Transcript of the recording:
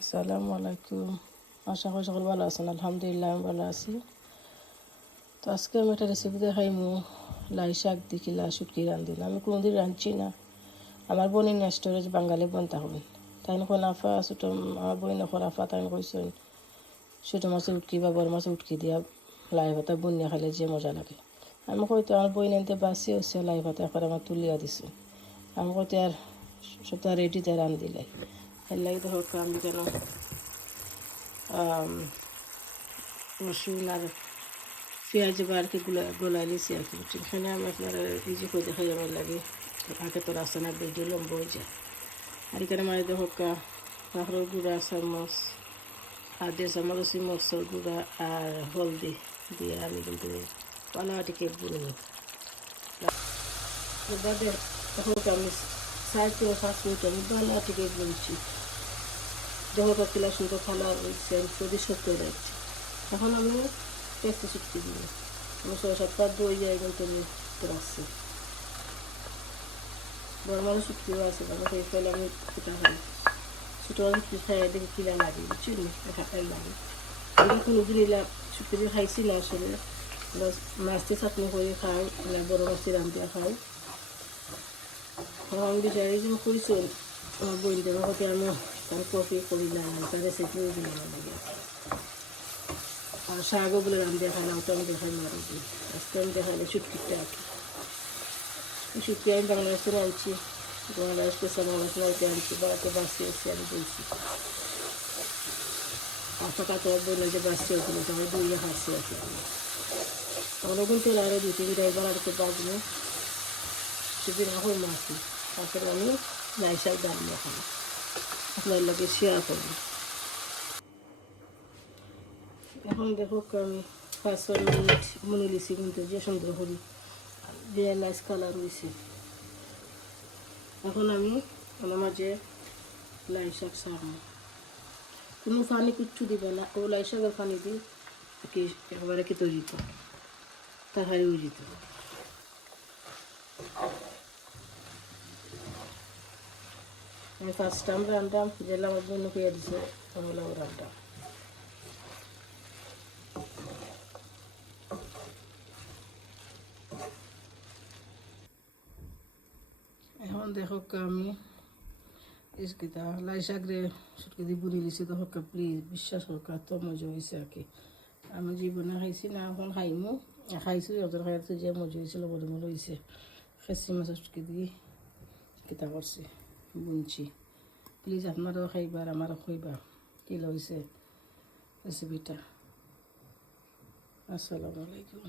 আসসালামু আলাইকুম। আশা করি সকল ভালো আছেন। আলহামদুলিল্লাহ আমি ভালো আছি। তো আজকে আমি একটা রেসিপি দেখাইমু লাই শাক দিয়ে কিলা শুটকি রান্ধিন। আমি কোনোদিন রাঁধছি না। আমার বোনই নেস্টরে বাঙালি বোন থাকুন তাই কোন আফা ছোটো আমার বোন এখন আফা তাই কইসেন ছোটো মাছের উটকি বা বড় মাছের উটকি দিয়া লাই ভাতা বন্যা খাইলে যে মজা লাগে। আমি কইতে আমার বই আনতে বাসি হচ্ছে লাই ভাতা এখন আমার তুলিয়া দিছে। আমি কইতে আর সপ্তাহ রেডিতে রান্ধিলাই এর লাগে তো হোক আমি কেন রসুন আর পেঁয়াজ বা আর কি গোলাই লিছি আর কি এখানে আমি আপনার এই যে করে দেখাই আমার লাগে আগে তো রাস্তা না বেজে লম্ব হয়ে যায়। আর এখানে মানে দেখো কাঁকড়োর গুঁড়া চামচ আর 1.5 চামচ মরচর গুঁড়া আর হলদি দিয়ে আমি কিন্তু পালাটিকে বুড়ে নিই। বাদে তখন আমি 4 থেকে 5 মিনিট আমি পালাটিকে বুনছি। দেখো কিলা সুন্দর খালা হয়েছে যদি সত্য রাখছি। এখন আমি পেঁচতে শুটকি দিব। আমি 6-7 দই যায় কিন্তু রাখছি বড় মানুষ শুটকিও আছে আমি সেই ফেলে আমি এটা খাই ছোটো শুটকি খাই দেখে কিলা লাগে বুঝছি খাটাই লাগে। আমি কোনোদিন এলা শুটকি দিয়ে খাইছি না আসলে মাছটি চাটনি করে খাই বড় মাছটি রান্ধিয়া খাই। আমি বিচারি যে করেছি আমার বইনদের হতে আমি তার কপি করি না তার রেসিপিও দিই আমার লাগে। আর শাকও বলে রান্ধিয়া খাই না ওটা আমি দেখাই মারি দিই। আজকে আমি দেখাইলে শুটকিটা আর কি শুটকি আমি বাংলাদেশ থেকে আনছি। বাংলাদেশ পেশানো মশলাতে আনছি বাড়াতে বাঁচতে এসে আমি বলছি টাকা তো বললে যে বাঁচতে ওগুলো তো আমি দুইয়ে খাচ্ছি আর কি। আমরা কিন্তু আরও 2-3 ড্রাইভার আর একটু বাজবো সেদিন এখন মাছি তারপরে আমি লাই শাক ডালিয়ে খাবো আপনার লাগে শেয়ার করবো। এখন দেখো আমি 5-6 মিনিট মনে লিছি কিন্তু যে সুন্দর করি যে নাইস কালার হয়েছে। এখন আমি আমার মাঝে লাই শাক ছাড়বো কোনো পানি কিচ্ছু দিবে না ও লাই শাকের পানি দিই কি একেবারে কি তৈরি কর তাহারি হয়ে যেত। আমি ফার্স্ট টাইম রান্নাম যেলাম আমার বোন খেয়ে দিছে আমলাম রান্না। এখন দেখো আমি ইসকিটা লাই শাক রে সুটকি দিয়ে বুনি লিছি তো হোক প্লিজ বিশ্বাস হোক তো মজা হয়েছে আর কি। আমি জীবনে খাইছি না এখন খাইমু খাইছি ওদের খাইতে যে মজা হয়েছিল বলে মনে হয়েছে খেসি মাছের সুটকি দিয়ে কিতা করছি বুনছি। প্লিজ আপনারাও খাইবার আমারও খাইবা কী হয়েছে রেসিপিটা। আসসালামু আলাইকুম।